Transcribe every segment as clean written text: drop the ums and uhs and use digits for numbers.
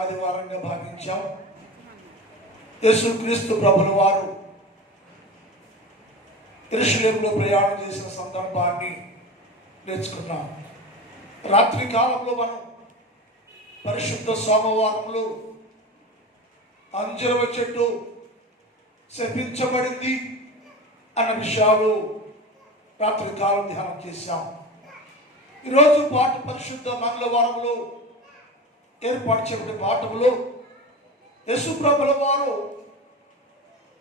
ఆదివారంగా భావించాం. యేసుక్రీస్తు ప్రభుల వారు యెరూషలేములో ప్రయాణం చేసిన సందర్భాన్ని నేర్చుకున్నాం. రాత్రి కాలంలో మనం పరిశుద్ధ సోమవారంలో అంజరవ చెట్టు శపించబడింది అన్న విషయాలు రాత్రి కాలం ధ్యానం చేశాం. ఈరోజు పరిశుద్ధ మంగళవారంలో ఏర్పాటు చేయబడిన పాఠములో యేసు ప్రభుల వారు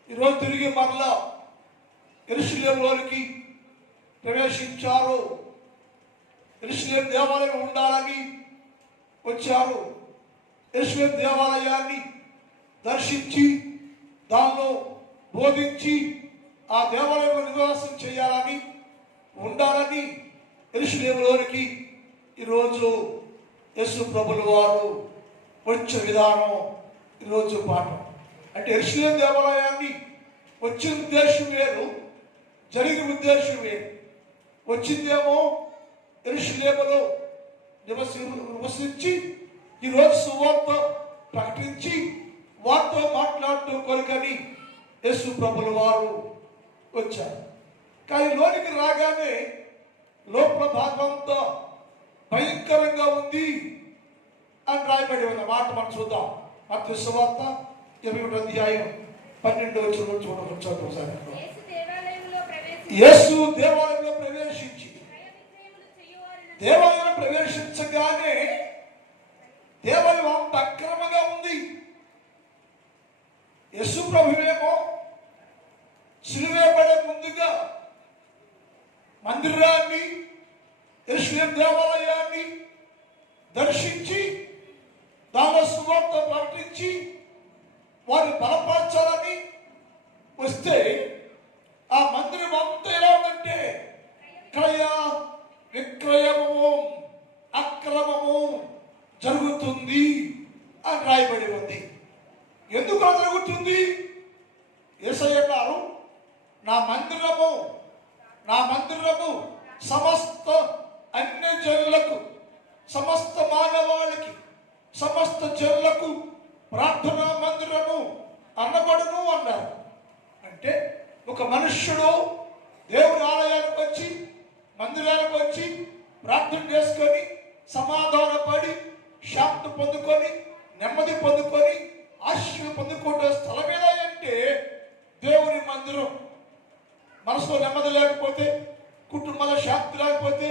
ఈరోజు తిరిగి మరలా యెరూషలేములోనికి ప్రవేశించారు. యెరూషలేము దేవాలయం ఉండాలని వచ్చారు. యెరూషలేము దేవాలయాన్ని దర్శించి దానిలో బోధించి ఆ దేవాలయంలో నివాసం చేయాలని ఉండాలని యెరూషలేములోనికి ఈరోజు యేసు ప్రభుల వారు వచ్చే విధానం ఈరోజు పాఠం. అంటే యెరూషలేము దేవాలయాన్ని వచ్చిన ఉద్దేశం వేరు, జరిగిన ఉద్దేశం వేరు. వచ్చిందేమో యెరూషలేములో నివసించి ఈరోజు సువార్త ప్రకటించి వారితో మాట్లాడుతూ కొరకని యేసు ప్రభుల వారు వచ్చారు. కానీ లోనికి రాగానే లోపల భాగంతో భయంకరంగా ఉంది అని రాయబడి ఉన్న మాట మనం చూద్దాం. మత్తయి సువార్త 21వ అధ్యాయం 12వ వచనం చూడవచ్చు. యేసు దేవాలయంలో ప్రవేశించి దేవాలయంలో ప్రవేశించగానే దేవాలయం అంత అక్రమంగా ఉంది. యేసు ప్రభువేమో సిలువేయబడే ముందుగా మందిరాన్ని యెరూషలేము దేవాలయాన్ని దర్శించి దానిలో సువార్త ప్రకటించి వారిని బలపరచాలని వస్తే ఆ మందిరం అంతా ఎలా ఉందంటే క్రయ విక్రయము అక్రమము జరుగుతుంది అని రాయబడి ఉంది. ఎందుకు జరుగుతుంది? యేసయ్య అన్నారు, నా మందిరము సమస్త అన్ని జనులకు, సమస్త మానవాళికి, సమస్త జనులకు ప్రార్థనా మందిరము అనబడును అన్నారు. అంటే ఒక మనుష్యుడు దేవుని ఆలయానికి వచ్చి మందిరానికి వచ్చి ప్రార్థన చేసుకొని సమాధానపడి శాంతి పొందుకొని నెమ్మది పొందుకొని ఆశీర్వాదం పొందుకుంటే స్థలం ఏదంటే దేవుని మందిరం. మనసులో నెమ్మది లేకపోతే, కుటుంబంలో శాంతి లేకపోతే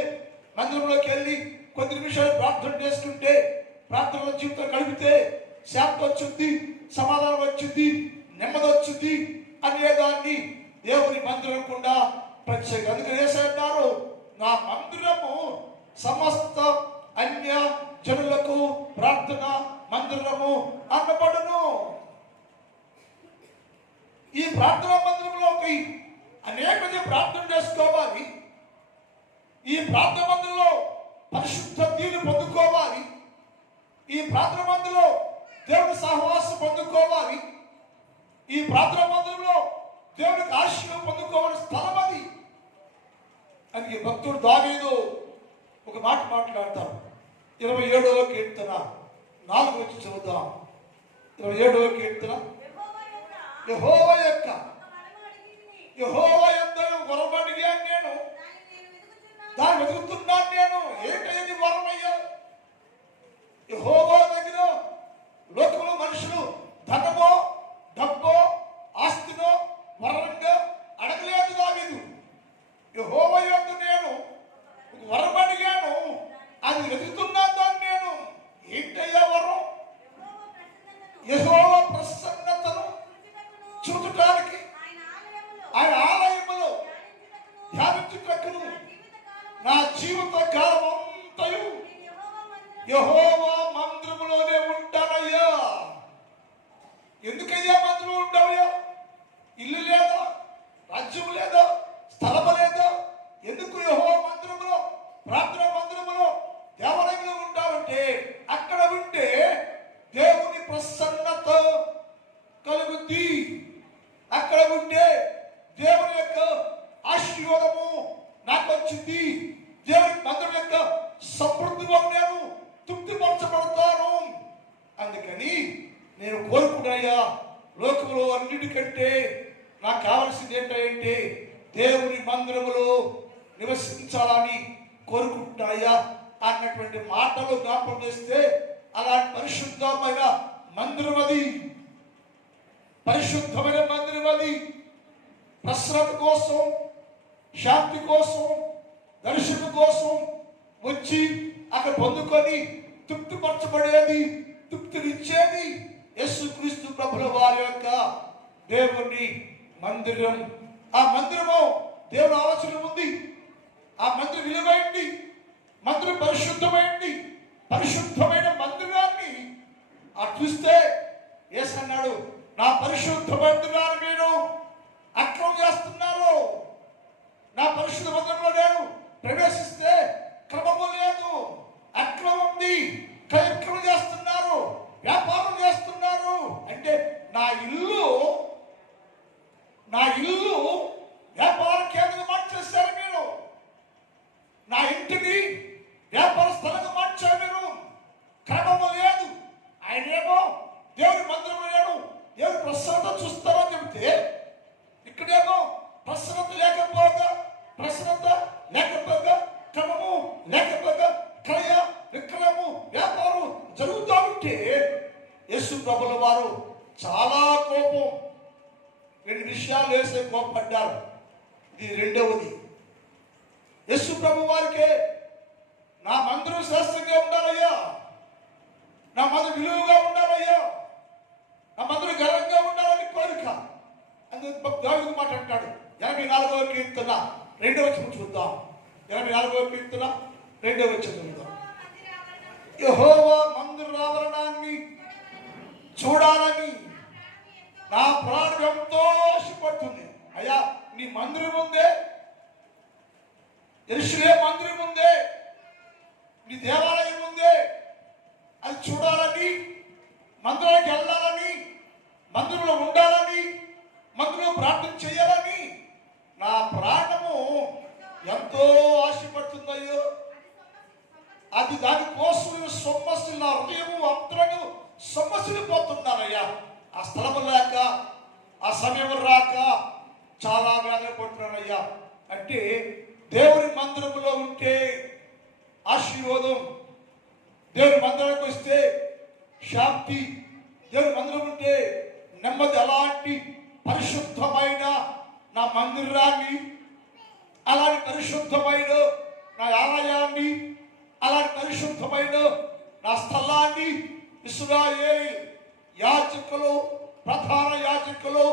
మందిరంలోకి వెళ్ళి కొద్ది నిమిషాలు ప్రార్థన చేసుకుంటే, ప్రార్థనలో జీవితం గడిపితే శాంతి వచ్చింది, సమాధానం వచ్చింది, నెమ్మది వచ్చింది అనేదాన్ని దేవుని మందిరం కూడా ప్రత్యేక. అందుకని యేసయ్య అన్నారు, నా మందిరము సమస్త అన్య జనులకు ప్రార్థన మందిరము అనబడును. ఈ ప్రార్థనా మందిరంలోకి అనేక మంది ప్రార్థన చేసుకోవాలి. ఈ ప్రార్థన మందిరంలో పరిశుద్ధ తీరు పొందుకోవాలి. ఈ ప్రార్థన మందిరంలో దేవుని సహవాసం పొందుకోవాలి. ఈ ప్రార్థన మందిరంలో దేవునికి ఆశీర్వాదం పొందుకోవాలని స్థలం అది. అని భక్తుడు దావీదు ఒక మాట మాట్లాడతారు. 27వ కీర్తన 4 నుంచి చదువుతాం. 27వ కీర్తన, యెహోవా యందు వరం అడిగాను నేను, దాన్ని వెతుకుతున్నాను నేను. ఏంటది వరం అయ్యా? యెహోవా దగ్గర లోకంలో మనుషులు ధనమో డబ్బో ఆస్తినో వరంగా అడగలేదు దావీదు. యెహోవా యందు నేను వరం అడిగాను, అది వెతుకుతున్నాను దాన్ని నేను. ఏంటయ్యా వరం? యెహోవా ప్రసన్నతను చూడటానికి ఆయన ఆలయములో ధ్యానించుటకును నా జీవిత కాలం అంతయు యెహోవా మందిరములో కానీ నేను కోరుకున్నాయా, లోకంలో అన్నిటికంటే నాకు కావాల్సింది ఏంటంటే దేవుని మందిరములో నివసించాలని కోరుకుంటున్నాయా అన్నటువంటి మాటలు జ్ఞాపకం చేస్తే, అలాంటి పరిశుద్ధమైన మందిరం అది, పరిశుద్ధమైన మందిరం అది. ప్రసరత కోసం, శాంతి కోసం, దర్శనం కోసం వచ్చి అక్కడ పొందుకొని తృప్తిపరచబడేది, తృప్తినిచ్చేది యేసుక్రీస్తు ప్రభుల వారి యొక్క దేవుని మందిరం. ఆ మందిరము దేవుని ఆలోచన ఉంది. ఆ మందిరం విలువైంది, మందిరం పరిశుద్ధమైంది. పరిశుద్ధమైన మందిరాన్ని చూస్తే యేసు అన్నాడు, నా పరిశుద్ధ మందిరాన్ని మీరు అక్రమం చేస్తున్నారు. నా పరిశుద్ధ మందిరంలో నేను ప్రవేశిస్తే క్రమము లేదు, అక్రమం ఉంది, అక్రమం చేస్తున్నారు, వ్యాపారం చేస్తున్నారు. అంటే నా ఇల్లు వ్యాపార కేంద్రంగా మార్చేశారు మీరు. నా ఇంటిని వ్యాపార స్థలంగా మార్చారు మీరు. క్రమము లేదు. ఆయనేమో దేవుని మందిరంలో లేడు, దేవుని ప్రసన్నత చూస్తారని చెబితే, ఇక్కడేమో ప్రసన్నత లేకపోగా క్రమము లేకపోగా క్రయ విక్రయము వ్యాపారం జరుగుతూ ఉంటే యేసు ప్రభుల వారు చాలా కోపం, 2 విషయాలు వేసే కోపడ్డారు. ఇది రెండవది. యేసు ప్రభు వారికి నా మందిరం శ్రేష్టంగా ఉండాలయ్యా, నా మందిరం విలువగా ఉండాలయ్యా, నా మందిరం ఘనంగా ఉండాలని కోరిక. అందుకు దావీదు మాట అంటాడు, 84వ కీర్తన 2వ వచనం చూద్దాం. 84వ కీర్తన 2వ వచనం చూద్దాం. యెహోవా మందిర ఆవరణాన్ని చూడాలని నా ప్రాణం ఎంతో ఆశపడుతుంది. అయ్యా, నీ మందిరం ఉందే, యెరూషలేము మందిరం ఉందే, నీ దేవాలయం ఉందే, అది చూడాలని, మందిరానికి వెళ్ళాలని, మందిరంలో ఉండాలని, మందిరంలో ప్రార్థన చేయాలని నా ప్రాణము ఎంతో ఆశపడుతుందయ్యో. అది దానికోసం సొమ్మస్సులు, నా హృదయము అంతరంగం సొమ్మస్సులు పోతున్నానయ్యా. ఆ స్థలము లేక, ఆ సమయం రాక చాలా వేదన పడుతున్నానయ్యా. అంటే దేవుని మందిరంలో ఉంటే ఆశీర్వాదం, దేవుని మందిరానికి వస్తే శాంతి, దేవుని మందిరం ఉంటే నెమ్మది. అలాంటి పరిశుద్ధమైన నా మందిరాన్ని, అలాంటి పరిశుద్ధమైన నా ఆలయాన్ని, అలాంటి పరిశుద్ధమైన నా స్థలాన్ని ఇశ్రాయేలు యాజకులు, ప్రధాన యాజకులు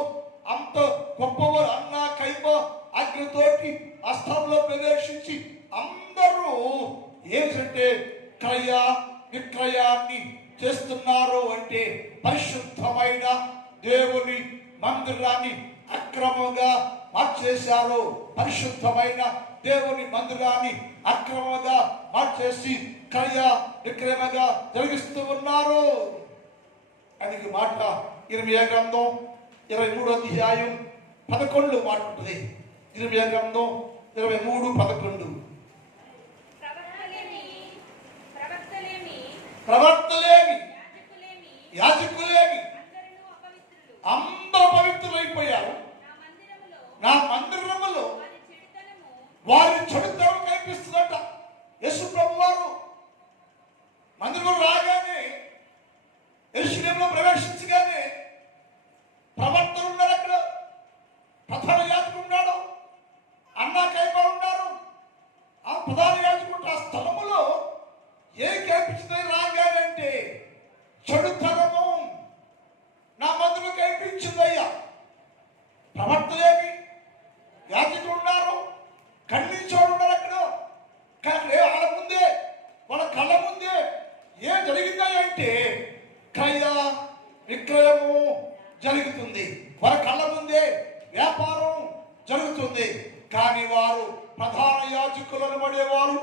అంత గొప్పవారు, అన్న కైమ అగ్నితోటి ఆ స్థలంలో ప్రవేశించి అందరూ ఏంటంటే క్రయ విక్రయాన్ని చేస్తున్నారు. అంటే పరిశుద్ధమైన దేవుని మందిరాన్ని అక్రమంగా మార్చేశారు. పరిశుద్ధమైన దేవుని మందిరాన్ని అక్రమంగా మార్చేసి క్రయ విక్రయముగా జరిగిస్తూ ఉన్నారు. అందుకే మాట ఇర్మియా గ్రంథం 23వ అధ్యాయం 11 మాట ఉంటుంది. ఇర్మియా గ్రంథం 23:11. ప్రవక్తలేమి, యాజకులేమి అందరూ పవిత్రులైపోయారు. నా మందిరములో వారి చెడుతనం కనిపిస్తుందట. యేసు ప్రభు వారు మందిరంలో రాగానే, యెరూషలేములో ప్రవేశించగానే ప్రవక్తలు ఉన్నారు, అక్కడ ప్రధాన యాజకుడు ఉన్నాడు, అన్నా కైపా ఉన్నారు. ఆ ప్రధాన యాజకుడు ఆ స్థలములో ఏం కనిపించింది రాగానే అంటే చెడుతనము నా మందిరం కనిపించిందయ్యా. ప్రవక్తలేమి, యాజకులు ఉన్నారు, ఖండించేవాడు ఉన్నారు అక్కడ. కానీ వాళ్ళ ముందే, వాళ్ళ కళ్ళ ముందే ఏం జరిగిందా అంటే క్రయ విక్రయము జరుగుతుంది. వాళ్ళ కళ్ళ ముందే వ్యాపారం జరుగుతుంది. కానీ వారు ప్రధాన యాజకులను పడేవారు,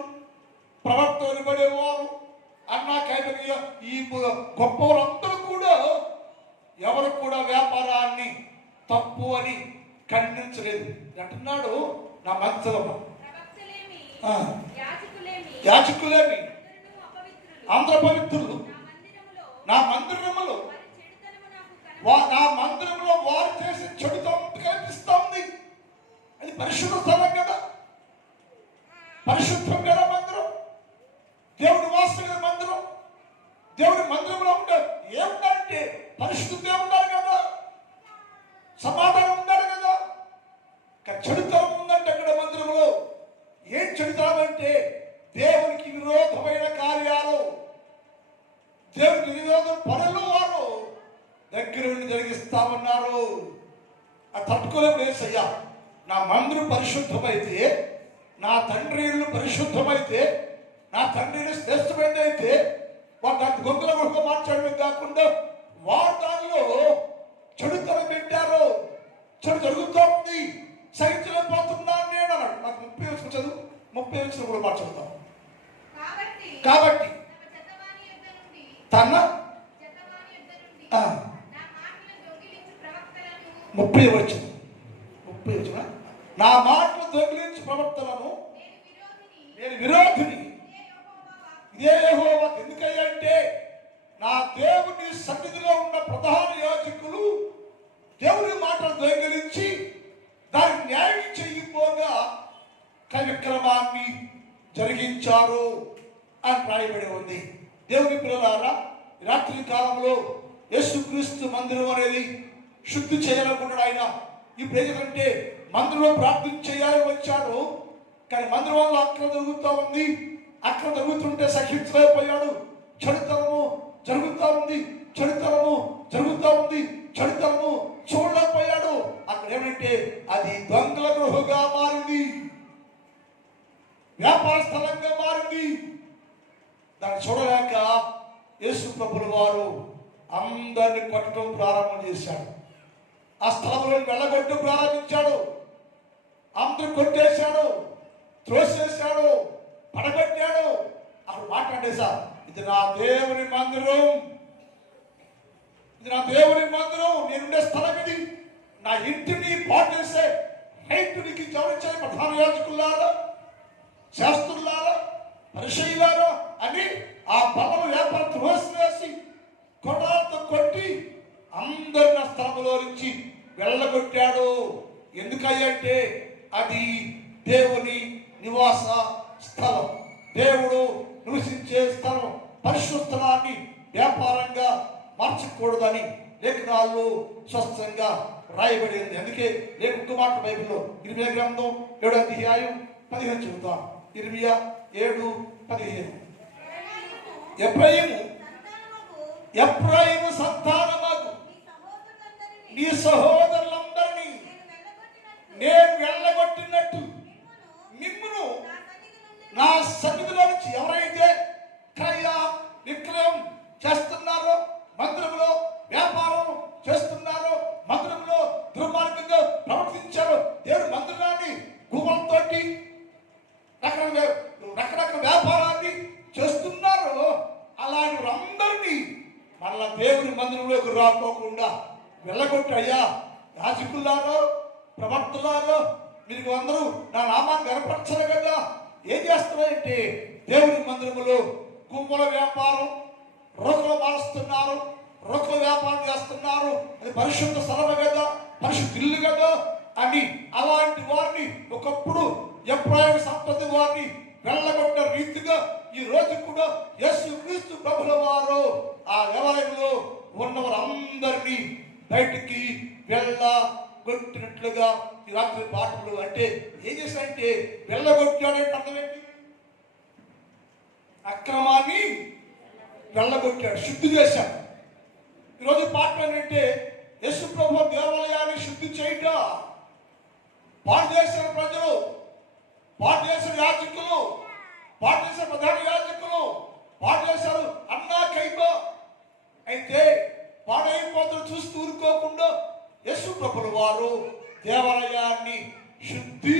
ప్రవక్తలను పడేవారు, అన్నా కైప ఈ గొప్పవారందరూ కూడా ఎవరు కూడా వ్యాపారాన్ని తప్పు అని ఖండించలేదు. అంటున్నాడు, నా మంత్రము యాజకులేమి అందరూ పవిత్రులు నా మందిరములో వారు చేసే చెడుతనం కనిపిస్తా ఉంది. అది పరిశుద్ధ స్థలం కదా, పరిశుద్ధం కదా మందిరం, దేవుడి వాసం కదా మందిరం. దేవుడి మందిరంలో ఉంటారు ఏమిటంటే పరిశుద్ధంగా ఉండాలి కదా, సమాధానం ఉండాలి కదా. చెడుతనం ఉందంటే అక్కడ మందిరంలో ఏం చెడుతనం అంటే దేవునికి విరోధమైన కార్యాలు, దేవునికి విరోధం పనులు వారు దగ్గర నుండి జరిగిస్తా ఉన్నారు. ఆ తట్టుకోలేము యేసయ్యా. నా మందిరం పరిశుద్ధమైతే, నా తండ్రి ఇల్లు పరిశుద్ధమైతే, నా తండ్రి ఇల్లు శ్రేష్టమైనది అయితే వారు దాన్ని గొంతుల గొప్ప మార్చడమే కాకుండా వారు దానిలో చెడుతనం పెట్టారు. చెడు జరుగుతూ ఉంది, సహించలేకపోతున్నాను నేను అన్నాడు. నాకు 30 వచ్చిన చదువు, 30 వచ్చిన కూడా మార్చుకుంటాం. కాబట్టి తన 30 వచ్చిన నా మాటలు దొంగిలించి ప్రవక్తలను నేను విరోధిని. ఇదే యెహోవాకు. ఎందుకంటే నా దేవుని సన్నిధిలో ఉన్న ప్రధాన యాజకులు దేవుని మాటలు దొంగిలించి దానికి న్యాయం చేయకపోగా కార్యక్రమాన్ని జరిగించారు అని రాయబడి ఉంది. దేవుని పిల్లలారా, రాత్రి కాలంలో యేసుక్రీస్తు మందిరం అనేది శుద్ధి చేయాలనుకున్నాడు ఆయన. ఇప్పుడు ఎందుకంటే మందిరంలో ప్రార్థన చేయాలని వచ్చాడు, కానీ మందిరంలో అక్రమ జరుగుతూ ఉంది. అక్రమ జరుగుతుంటే సహించలేకపోయాడు. చెడుతనము జరుగుతూ ఉంది, చెడుతనము జరుగుతూ ఉంది, చెడుతనము చూడలేకపోయాడు. అక్కడ ఏమంటే అది దొంగల గృహగా మారింది, వ్యాపార స్థలంగా మారింది. దాన్ని చూడలేక యేసు ప్రభుల వారు అందరిని కొట్టడం ప్రారంభం చేశాడు. ఆ స్థలంలో వెళ్ళగొట్టు ప్రారంభించాడు. అందరూ కొట్టేశాడు, త్రోసేశాడు, పడగొట్టాడు. అక్కడ మాట్లాడేశా, ఇది నా దేవుని మందిరం, ఇది నా దేవుని మందిరం, నేనుండే స్థలం ఇది, నా ఇంటిని పాటు చేసే రైట్ నీకు గౌరవించే ప్రధాన యాజకులారా, శాస్త్రులారా, పరిచయులారా అని ఆ బలం వ్యాపారం త్రోసివేసి కొడాలతో కొట్టి అందరిని ఆ స్థలంలో నుంచి వెళ్ళగొట్టాడు. ఎందుకంటే అది దేవుని నివాస స్థలం, దేవుడు నివసించే స్థలం. పరిశుద్ధ స్థలాన్ని వ్యాపారంగా మార్చకూడదని లేఖనాల్లో స్పష్టంగా రాయబడింది. అందుకే లేఖ మాట బైబిల్లో ఇర్మియా గ్రంథం 7వ అధ్యాయం 15 చెబుతాం. ఇర్మియా 7:15 ఎఫ్రాయిము సంతానమగు నీ సహోదరులందరినీ నేను వెళ్ళగొట్టినట్టు మిమ్మును నా సన్నిధిలో నుంచి ఎవరైతే క్రయ విక్రయం చేస్తున్నారో, మందిరంలో వ్యాపారం చేస్తున్నారో, మందిరంలో దుర్మార్గంగా ప్రవర్తించారో, దేవుడు మందిరాన్ని గుమ్మలతో రకరకాల వ్యాపారాన్ని చేస్తున్నారో, అలాంటి అందరినీ మళ్ళా దేవుని మందిరంలోకి రాకోకుండా వెళ్ళగొట్టయ్యా. యాజకులారో, ప్రవక్తలారో, మీరు అందరూ నా నామాన్ని కనపరచారు కదా, ఏం చేస్తున్నారంటే దేవుని మందిరంలో గుమ్మల వ్యాపారం, రోకలు మారుస్తున్నారు, రోకల వ్యాపారం చేస్తున్నారు. అది పరిశుద్ధ స్థలమే కదా, పరిశుద్ధ ఇల్లు కదా అని అలాంటి వారిని ఒకప్పుడు ఎఫ్రాయిము సంతతి వారిని వెళ్ళగొట్టిన రీతిగా ఈ రోజు కూడా యేసుక్రీస్తు ప్రభుల వారు ఆ దేవాలయంలో ఉన్నవారందరినీ బయటికి వెళ్ళగొట్టినట్లుగా ఈ రాత్రి పాటలు. అంటే ఏం చేశాడంటే వెళ్ళగొట్టాడంటే అర్థం ఏంటి? అక్రమాన్ని వెళ్ళగొట్టాడు, శుద్ధి చేశాడు. ఈరోజు పాటలు ఏంటంటే యేసు ప్రభు దేవాలయాన్ని శుద్ధి చేయట, పాటు చేసిన ప్రజలు, పాటు చేసిన యాజకులు, పాటు చేసిన ప్రధాన యాజకులు పాటు చేశారు అన్నా కైపో. అయితే పాడైపోతులు చూస్తూ ఊరుకోకుండా యేసు ప్రభుల వారు దేవాలయాన్ని శుద్ధి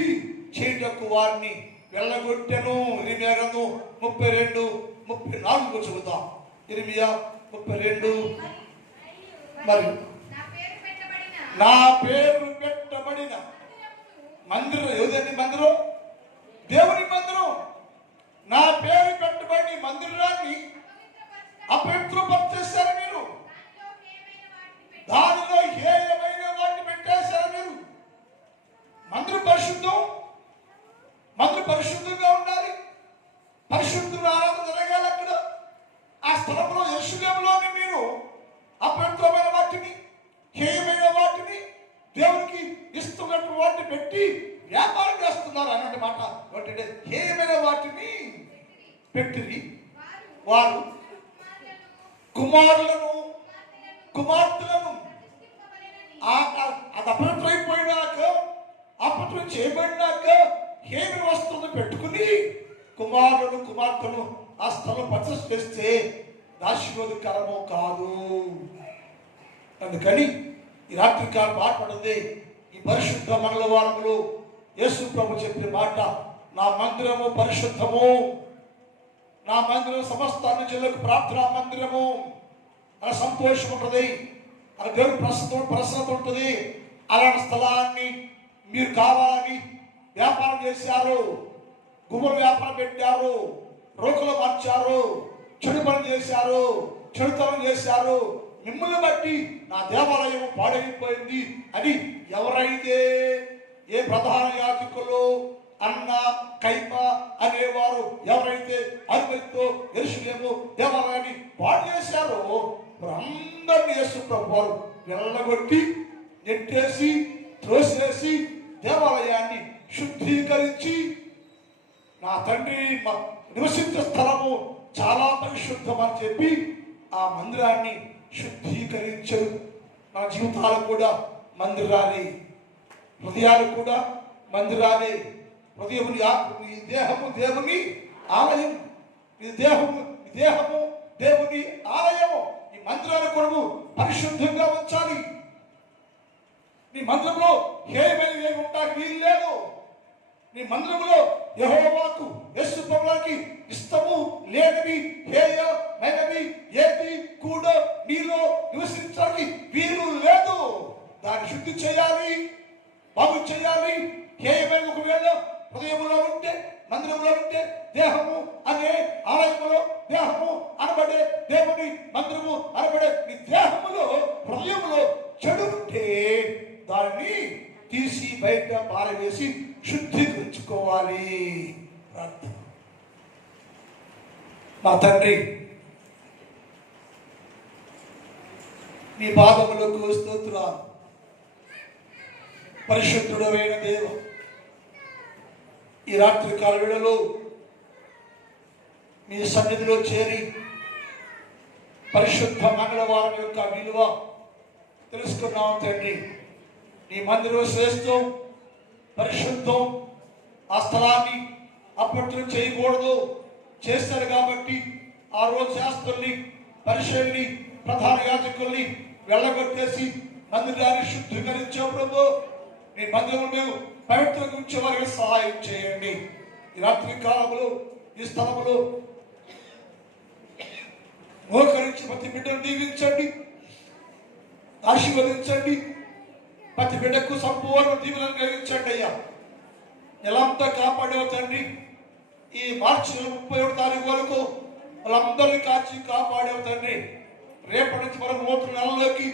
చేయటకు వారిని వెళ్ళగొట్టెను. ఇర్మియా గ్రంథం 32:34 చదువుతాం. ఇర్మియా 32. మరి నా పేరు పెట్టబడిన మందిరం ఏదండి? మందిరం, దేవుని మందిరం. నా పేరు పెట్టబడి మందిరాన్ని అపవిత్రపరిచేశారు మీరు. దానిలో హేయమైన వాటిని పెట్టేశారు మీరు. మందిరం పరిశుద్ధం, మందిరం పరిశుద్ధంగా ఉండాలి. పరిశుద్ధుల ఆరాధన జరగాలి. అక్కడ ఆ స్థలంలో యెరూషలేములోని మీరు అపవిత్రమైన వాటిని, హేయమైన వాటిని, దేవునికి ఇస్తున్నట్టు వాటిని పెట్టి వ్యాపారం చేస్తున్నారు అన్నట్టు మాట. అంటే హేయమైన వాటిని పెట్టిరి. వారు కుమారులను కుమార్తెలను అది అపవిత్రైపోయినాక, అపవిత్రం చేయబడినాక హేమి వస్తువులను పెట్టుకుని కుమారులను కుమార్తెను ఆ స్థలం ప్రతిష్ఠ చేస్తే ఆశీర్వాదకరము కాదు. అందుకని ఈ రాత్రికాలం మాట్లాడింది. ఈ పరిశుద్ధ మంగళవారములు యేసు ప్రభు చెప్పిన మాట, నా మందిరము పరిశుద్ధము, నా మందిరం సమస్త అన్ని జిల్లకు ప్రార్థనా మందిరము. అలా సంతోషం ఉంటుంది, అలా దేవుడి ప్రసన్నత ఉంటుంది. అలాంటి స్థలాన్ని మీరు కావాలని వ్యాపారం చేశారు, గుమ్మల వ్యాపారం పెట్టారు, రోకులు మార్చారు, చెడు పని చేశారు, చెడుతనం చేశారు. మిమ్మల్ని బట్టి నా దేవాలయం పాడైపోయింది అని ఎవరైతే, ఏ ప్రధాన యాజకులు అన్న కైప అనేవారు ఎవరైతే అనుమతితో యెరూషలేము దేవాలయాన్ని పాడు చేశారో అందరినీ యేసు ప్రభు వారు వెళ్ళగొట్టి నెట్టేసి త్రోసేసి దేవాలయాన్ని శుద్ధీకరించి, నా తండ్రి నివసించే స్థలము చాలా పరిశుద్ధం అని చెప్పి ఆ మందిరాన్ని శుద్ధీకరించరు. నా జీవితాలు కూడా మందిరాలే, హృదయాలు కూడా మందిరాలే. హృదయముని ఈ దేహము దేవుని ఆలయం, ఈ దేహము దేవుని ఆలయము. ఈ మందిరాన్ని కొరకు పరిశుద్ధంగా ఉంచాలి. నీ మందిరంలో హేయమైనవి ఏమి ఉండడానికి వీలు లేదు. నీ మందిరంలో యెహోవాకు యేసు ప్రభువుకి ఇష్టము లేనివి, హేయమైనవి ఏది కూడా నీలో నివసించడానికి వీలు లేదు. దాన్ని శుద్ధి చేయాలి, బాగు చేయాలి. హేయమైన ఒకవేళ హృదయములో ఉంటే, మందిరంలో ఉంటే, దేహము అనే ఆలయములో, దేహము అనబడే దేవుని మందిరము అనబడే నీ దేహములో, హృదయములో చెడు ఉంటే దాన్ని తీసి బయట పారవేసి శుద్ధీకరించుకోవాలి. ప్రార్థన. మా తండ్రి, నీ పాదములకు స్తోత్రాలు. పరిశుద్ధుడైన దేవ, ఈ రాత్రి కాల వేళలో మీ సన్నిధిలో చేరి పరిశుద్ధ మంగళవారం యొక్క విలువ తెలుసుకున్నాం తండ్రి. నీ మందిరం శ్రేష్టం, పరిశుద్ధం. ఆ స్థలాన్ని అప్పట్లో చేయకూడదు, చేస్తారు కాబట్టి ఆ రోజు శాస్త్రుల్ని, పరిశీలిని, ప్రధాన యాజకుల్ని వెళ్ళగొట్టేసి మందిరాన్ని శుద్ధీకరించావు ప్రభు. మీ మందిరం మేము పవిత్రంగా ఉంచే వారికి సహాయం చేయండి. ఈ రాత్రి కాలంలో ఈ స్థలంలో మోకరించి ప్రతి బిడ్డను దీవించండి, ఆశీర్వదించండి. ప్రతి బిడ్డకు సంపూర్ణ దీవెనలు కలిగించండి అయ్యా. నెలంతా కాపాడేవ తండ్రి. ఈ మార్చి 31వ తారీఖు వరకు వాళ్ళందరినీ కాచి కాపాడేవ తండ్రి. రేపటి నుంచి మనం నూతన నెలలోకి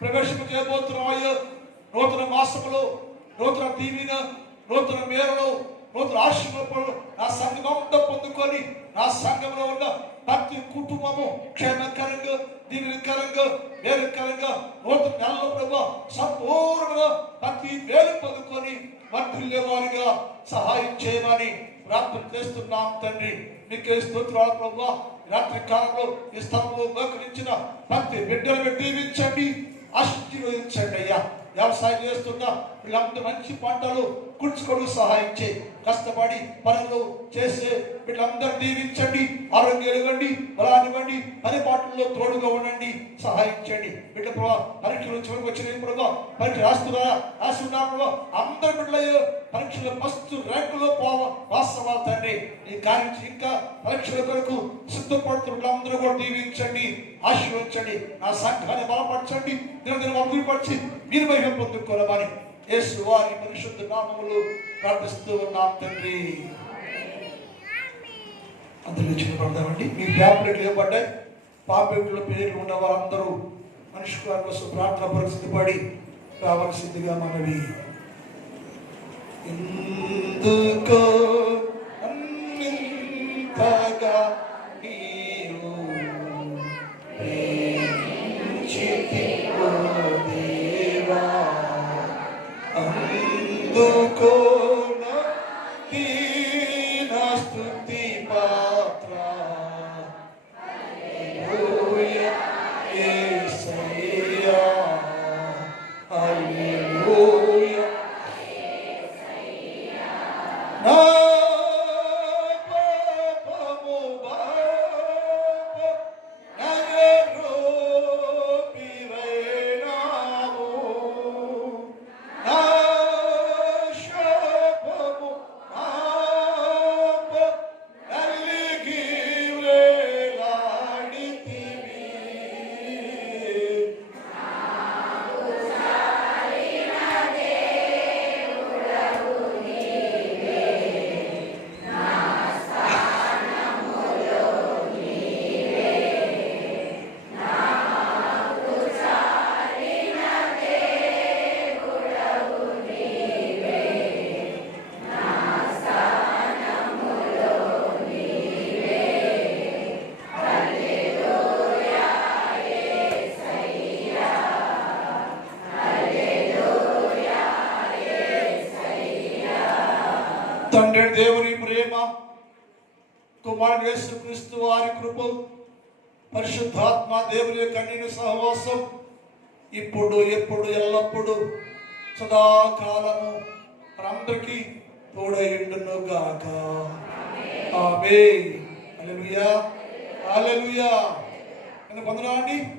ప్రవేశించబోతున్నాం అయ్యా. నూతన మాసములో నూతన దీవెన, నూతన మేరలో, నూతన ఆశీర్వాదాలు నా సంఘం అంతా పొందుకొని, నా సంఘంలో ఉన్న ప్రతి కుటుంబము క్షేమకరంగా, దీవెనకరంగా, మేలుకరంగా నూతన నెలలో ప్రభు సంపూర్ణంగా ప్రతి వేలు పొందుకొని వర్ధిల్లే వారిగా సహాయం చేయమని ప్రార్థన చేస్తున్నాం తండ్రి. మీకే స్తోత్రాలు ప్రభు. రాత్రి కాలంలో ఈ స్థలంలో మోకరించిన ప్రతి బిడ్డలను దీవించండి, ఆశీర్వదించండి అయ్యా. వ్యవసాయం చేస్తున్నా వీళ్ళంతా మంచి పంటలు కుడుచుకోవడం సహాయం చేయి. కష్టపడి పనులు చేసే వీళ్ళందరూ దీవించండి, ఆరోగ్యం ఇవ్వండి, బలాన్నివ్వండి, పని పాటల్లో తోడుగా ఉండండి, సహాయం చేయండి. బిడ్డ ప్రభావ పరీక్షలు చివరికి వచ్చిన ప్రభావ పరీక్ష రాస్తున్నారా, రాసి ఉన్నారు ప్రభావ. అందరి బిడ్డల పరీక్షలో ఫస్ట్ ర్యాంకులో వాస్తవాలు తండ్రి. ఈ కార్యం ఇంకా పరీక్షల కొరకు సిద్ధపడుతున్న అందరూ కూడా దీవించండి, ఆశీర్వదించండి. నా సంఘాన్ని బలపరచండి, దినదిన అభివృద్ధి మీరు మహిమ పొందుకోవాలని యేసు వారి పరిశుద్ధ నామములో ప్రార్థిస్తూ ఉన్నాం తండ్రి. అందరూ చిన్న పడదామండి. మీ ప్యాంప్లెట్లు ఇవ్వబడ్డాయి. పాపెట్టుల పేర్లు ఉన్న వారందరూ మనుషుల కోసం ప్రార్థన పరిస్థితి పడి రావాల్సిందిగా మనవి. ఎందుకో అన్నింతగా నీవు ప్రేమించితివో దేవా, అందుకో నా దీన స్తుతి పాత్ర. హల్లెలూయా యేసయ్యా, హల్లెలూయా. నా పాపము బాప నగరూపిరైనావు, నా శాపము పాప నలిగి వేలాడితివి. తండ్రి దేవుని ప్రేమ, కుమారుడు యేసుక్రీస్తు వారి కృప, పరిశుద్ధాత్మ దేవుని యొక్క అన్యోన్య సహవాసం ఇప్పుడు ఎప్పుడు ఎల్లప్పుడు సదాకాలము మనందరికీ తోడైండును గాక. ఆమేన్. హల్లెలూయా, హల్లెలూయా. వందనాలండి.